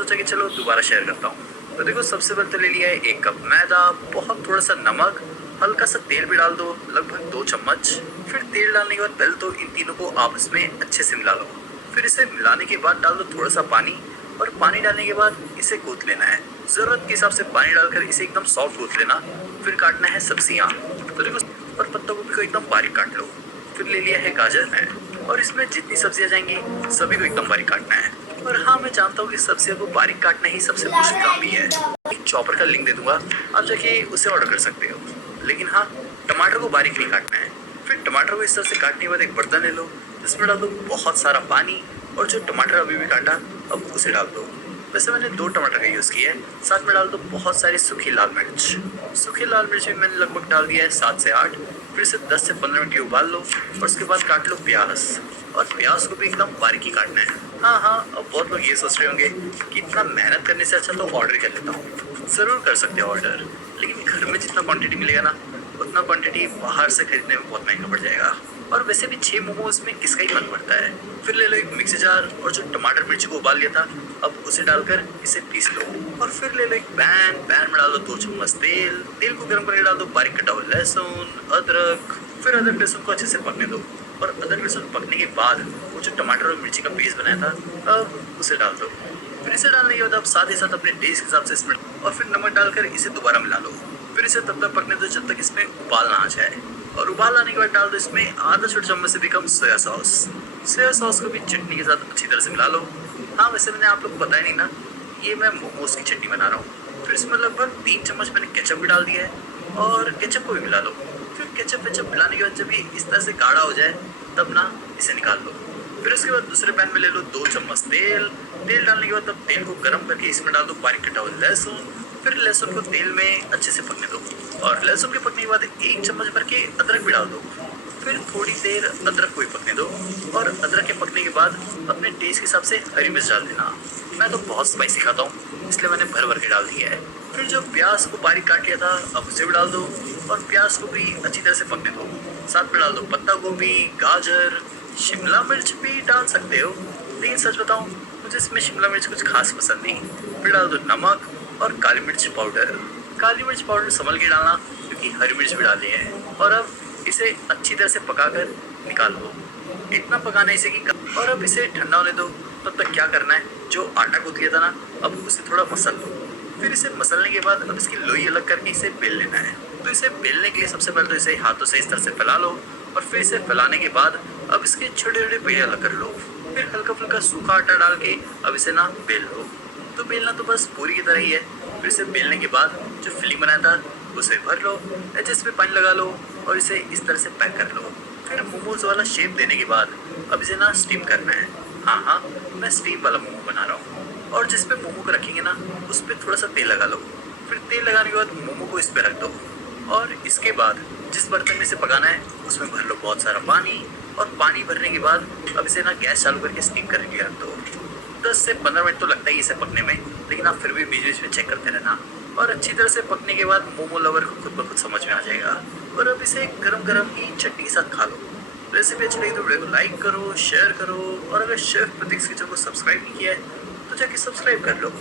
सोचा कि चलो दोबारा शेयर करता हूँ। तो देखो, सबसे पहले तो ले लिया है 1 कप मैदा, बहुत थोड़ा सा नमक, हल्का सा तेल भी डाल दो, लगभग 2 चम्मच। फिर तेल डालने के बाद पहले तो इन तीनों को आपस में अच्छे से मिला लो। फिर इसे मिलाने के बाद डाल दो थोड़ा सा पानी, और पानी डालने के बाद इसे गूंथ लेना है। जरूरत के हिसाब से पानी डालकर इसे एकदम सॉफ्ट गूंथ लेना। फिर काटना है सब्जियां। तो देखो, और पत्ता गोभी को एकदम बारीक काट लो। फिर ले लिया है गाजर है, और इसमें जितनी सब्जियां जाएंगी सभी को एकदम बारीक काटना है। और हाँ, मैं जानता हूँ कि सब्जियों को बारीक काटना ही सबसे मुश्किल काम भी है। एक चॉपर का लिंक दे दूंगा, आप जाके उसे ऑर्डर कर सकते हो। लेकिन हाँ, टमाटर को बारीक नहीं काटना है। फिर टमाटर को इस तरह से काटने के बाद एक बर्तन ले लो, जिसमें डाल दो बहुत सारा पानी, और जो टमाटर अभी भी काटा अब उसे डाल दो। वैसे मैंने 2 टमाटर का यूज़ किया है। साथ में डाल दो बहुत सारी सूखी लाल मिर्च। सूखी लाल मिर्च भी मैंने लगभग डाल दिया है 7 से 8। फिर इसे 10 से 15 मिनट के उबाल लो, और उसके बाद काट लो प्याज। और प्याज को भी एकदम बारीक ही काटना है। हाँ, अब बहुत लोग ये सोच रहे होंगे कि इतना मेहनत करने से अच्छा तो ऑर्डर कर लेता हूँ। ज़रूर कर सकते हो ऑर्डर, लेकिन घर में जितना क्वांटिटी मिलेगा ना, उतना क्वांटिटी बाहर से खरीदने में बहुत महंगा पड़ जाएगा। और वैसे भी 6 मोमोज में किसका ही मन पड़ता है। फिर ले लो एक मिक्सी जार, और जो टमाटर मिर्ची को उबाल लिया था अब उसे डालकर इसे पीस लो। और फिर ले लो एक पैन में डाल दो 2 चम्मच तेल। तेल को गर्म करके डाल दो बारीक कटा हुआ लहसुन, अदरक। फिर अदरक लहसुन को अच्छे से पकने दो, और अदरक लहसुन पकने के बाद वो जो टमाटर और मिर्ची का पेस्ट बनाया था अब उसे डाल दो। फिर इसे डालने के बाद आप साथ ही साथ अपने टेस्ट के हिसाब से इसमें और फिर नमक डालकर इसे दोबारा मिला लो। फिर इसे तब तक पकने दो जब तक इसमें उबाल ना आ जाए। और उबाल आने के बाद डाल दो इसमें आधा छोटा चम्मच से भी कम सोया सॉस। सोया सॉस को भी चटनी के साथ अच्छी तरह से मिला लो। हाँ, वैसे मैंने आप लोग को बताया नहीं ना, ये मैं मोमोज की चटनी बना रहा हूँ। फिर इसमें लगभग 3 चम्मच मैंने केचप भी डाल दिया है, और केचप को भी मिला लो। फिर केचप वेचप मिलाने के बाद जब ये इस तरह से गाढ़ा हो जाए तब ना इसे निकाल लो। फिर उसके बाद दूसरे पैन में ले लो 2 चम्मच तेल। तेल डालने के बाद तब तेल को गर्म करके इसमें डाल दो बारीक कटा हुआ लहसुन। फिर लहसुन को तेल में अच्छे से पकने दो, और लहसुन के पकने के बाद 1 चम्मच भर के अदरक भी डाल दो। फिर थोड़ी देर अदरक को भी पकने दो, और अदरक के पकने के बाद अपने टेस्ट के हिसाब से हरी मिर्च डाल देना। मैं तो बहुत स्पाइसी खाता हूँ, इसलिए मैंने भर भर के डाल दिया है। फिर जो प्याज को बारीक काट लिया था अब उसे भी डाल दो, और प्याज को भी अच्छी तरह से पकने दो। साथ में डाल दो पत्ता गोभी, गाजर, शिमला मिर्च भी डाल सकते हो, लेकिन सच बताऊं मुझे इसमें शिमला मिर्च कुछ खास पसंद नहीं। फिर डाल दो नमक और काली मिर्च पाउडर। काली मिर्च पाउडर संभल के डालना, क्योंकि हरी मिर्च भी डाली है। और अब इसे अच्छी तरह से पकाकर निकाल लो। इतना पकाना है इसे कि और अब इसे ठंडा होने दो। तब तक क्या करना है, जो आटा गूंथ लिया था ना अब उसे थोड़ा मसल लो। फिर इसे मसलने के बाद अब इसकी लोई अलग करके इसे बेल लेना है। तो इसे बेलने के लिए सबसे पहले तो इसे हाथों से इस तरह से फैला लो, और फिर इसे फैलाने के बाद अब इसके छोटे छोटे पेड़े अलग कर लो। फिर हल्का फुल्का सूखा आटा डाल के अब इसे ना बेल लो। तो बेलना तो बस पूरी की तरह ही है। फिर इसे बेलने के बाद जो फिलिंग बनाया था उसे भर लो, एडजस्ट पे पानी लगा लो, और इसे इस तरह से पैक कर लो। फिर मोमोज वाला शेप देने के बाद अब इसे ना स्टीम करना है। हाँ, मैं स्टीम वाला मोमो बना रहा हूँ। और जिस पे मोमो को रखेंगे ना उस पर थोड़ा सा तेल लगा लो। फिर तेल लगाने के बाद मोमो को इस पे रख दो, और इसके बाद जिस बर्तन में इसे पकाना है उसमें भर लो बहुत सारा पानी। और पानी भरने के बाद अब इसे ना गैस चालू करके स्टीम करने के लिए रख दो। 10 से 15 मिनट तो लगता ही इसे पकने में, लेकिन आप फिर भी बीच बीच में चेक करते रहना। और अच्छी तरह से पकने के बाद मोमो लवर को खुद ब खुद समझ में आ जाएगा। और अब इसे गरम गरम ही चटनी के साथ खा लो। रेसिपी अच्छी लगी तो वीडियो को लाइक करो, शेयर करो, और अगर शेफ प्रतीक किचन को सब्सक्राइब नहीं किया है तो जाके सब्सक्राइब कर लो।